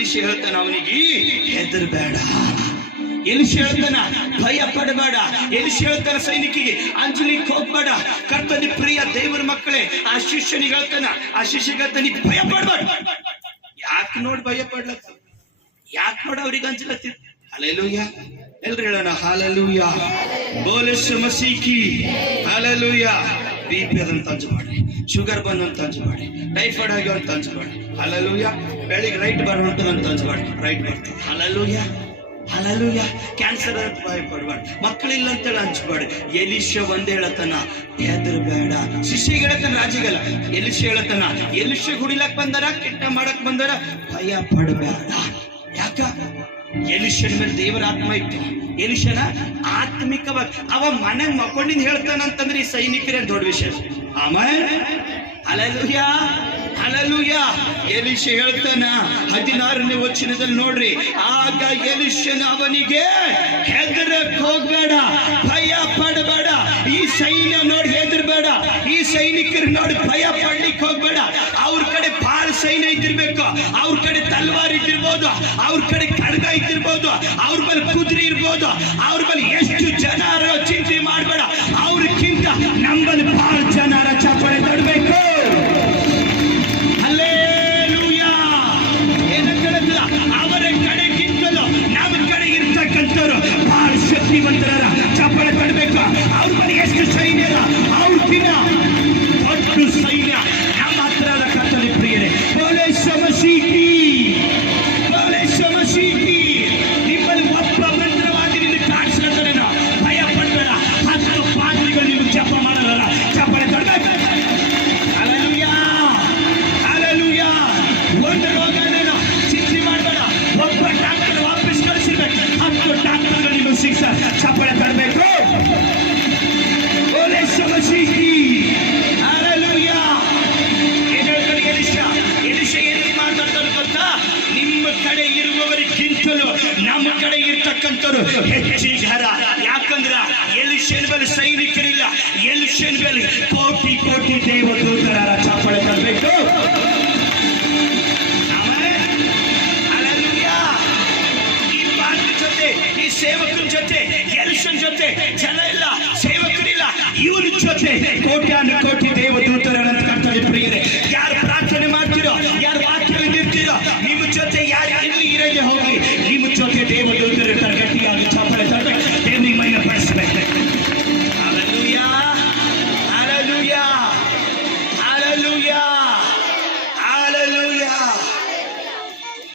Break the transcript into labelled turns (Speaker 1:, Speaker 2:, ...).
Speaker 1: ಎಲಿಶ ಹೇಳ್ತಾನ ಅವನಿಗೆ? ಹೆದರ್ಬೇಡ. ಎಲಿಶ ಹೇಳ್ತಾನ? ಭಯ ಪಡಬೇಡ ಎಲಿಶ ಹೇಳ್ತಾನ ಸೈನಿಕಿಗೆ? ಅಂಜಲಿಗೆ ಹೋಗ್ಬೇಡ ಕರ್ತನಿ ಪ್ರಿಯ ದೇವರ ಮಕ್ಕಳೇ ಆ ಶಿಷ್ಯನಿಗೆ ಹೇಳ್ತಾನ ಆ ಶಿಷ್ಯಗೆ ಹೇಳ್ತಾನ "ನೀ ಭಯ ಪಡಬೇಡ ಯಾಕೆ ನೋಡಿ ಭಯ ಪಡ್ಲತ್ತ ಯಾಕೆ ನೋಡ ಅವ್ರಿಗೆ ಅಂಜಲತ್ತಿದ್ ಹಲೆಲೂಯ ಎಲ್ರು ಹೇಳೋಣ ಹಾಲಲ್ಲೂಯ್ಯ ಬೋಲೆಸ್ ಮಸೀಕಿ ಹಾಲಲೂಯ ಬಿ ಪಿ ಅದನ್ನು ತಂಜು ಮಾಡಿ ಶುಗರ್ ಬಂದಂತ ತಂಜು ಮಾಡಿ ಟೈಫಾಯ್ಡ್ ಆಗಿ ಅಂತ ಅಂಜು ಮಾಡಿ ಹಲಲೂಯ ಬೆಳಿಗ್ಗೆ ರೈಟ್ ಬರುವಂತದಂತ ತಂಜು ಮಾಡಿ ರೈಟ್ ಬರ್ತದೆ ಹಲಲೂಯ ಹಲಲೂಯ ಕ್ಯಾನ್ಸರ್ ಅಂತ ಭಯ ಪಡ್ಬೇಡ ಮಕ್ಕಳಿಲ್ಲ ಅಂತೇಳಿ ಹಂಚ್ಬಾರ್ದು ಎಲಿಶ ಒಂದ್ ಹೇಳತನ ಬೇಡ. ಶಿಷ್ಯ ಹೇಳತನ, ರಾಜಿಗಲ್ಲ. ಎಲಿಶ ಹೇಳತನ ಎಲಿಶ ಗುಡಿಲಕ್ ಬಂದಾರ, ಕೆಟ್ಟ ಮಾಡಕ್ ಬಂದಾರ, ಭಯ ಪಡಬೇಡ. ಯಾಕ? ಎಲಿಶನ ಮೇಲೆ ದೇವರ ಆತ್ಮ ಇತ್ತು. ಎಲಿಶನ ಆತ್ಮಿಕವಾಗಿ ಅವ ಮನೆಗೆ ಮಕ್ಕೊಂಡಿಂದ ಹೇಳ್ತಾನಂತಂದ್ರೆ ಈ ಸೈನಿಕರೇ ದೊಡ್ಡ ವಿಷಯ ಆಮೇಲೆ ಅಲಲುಯ್ಯ ಅಲಲುಯ್ಯ ಎಲಿಶ ಹೇಳ್ತಾನ, ಹದಿನಾರನೇ ವಚನದಲ್ಲಿ ನೋಡ್ರಿ, ಆಗ ಎಲಿಶನ ಅವನಿಗೆ ಹೆದರಕ್ ಹೋಗ್ಬೇಡ, ಭಯ ಪಡಬೇಡ. ಈ ಸೈನ್ಯ ನೋಡಿ ಹೆದರ್ಬೇಡ, ಈ ಸೈನಿಕರು ನೋಡಿ ಭಯ ಪಡ್ಲಿಕ್ಕೆ ಹೋಗ್ಬೇಡ. ಅವ್ರ ಕಡೆ ಸೈನ್ಯ ಇದ್ದಿರ್ಬೇಕು. ಅವ್ರ ಕಡೆ ತಲ್ವಾರ್ ಇದ್ದಿರ್ಬೋದು. ಅವ್ರ ಕಡೆ ಖಡ್ಗ ಇದ್ದಿರ್ಬೋದು. ಅವ್ರ ಬಳಿ ಕುದುರೆ ಇರ್ಬೋದು. ಅವ್ರ ಬಳಿ ಎಷ್ಟು ಜನರ ಚಿಂತೆ ಮಾಡಬೇಡ. ಅವ್ರಕ್ಕಿಂತ ನಮ್ಮಲ್ಲಿ ಬಹಳ ಜನರ ಚಪ್ಪಾಳೆ ತಡಬೇಕು. ಅಲ್ಲೇ ಏನಂತ ಹೇಳಿದ್ರಲ್ಲ, Hallelujah! ಏನ್ ಹೇಳ್ತಾನೆ ಎಲಿಶ ಎಲಿಶ ಏನ್ ಮಾತಾಡ್ತಾನೆ ಗೊತ್ತಾ ನಿಮ್ಮ ಕಡೆ ನಮ್ಮ ಕಡೆ ಯಾಕಂದ್ರ ಎಲಿಶನ್ ಮೇಲೆ ಸೈನಿಕರಿಲ್ಲ ಎಲ್ಲಿ ಕೋಟಿ ಕೋಟಿ ದೇವದೂತರ ಚಾಪಳೆ ತರಬೇಕು ಎಲಿಶನ್ ಜೊತೆ ಜನ ಇಲ್ಲ ಸೇವಕರಿಲ್ಲ, ಇವ್ರ ಜೊತೆ ಕೋಟ್ಯಾನು ಕೋಟಿ ದೇವದೂತರನ್ನ ಕರ್ತವ್ಯ ಪ್ರಿಯರೇ ಯಾರು ಪ್ರಾರ್ಥನೆ ಮಾಡ್ತೀರೋ, ಯಾರು ವಾಕ್ಯ ಇರ್ತೀರೋ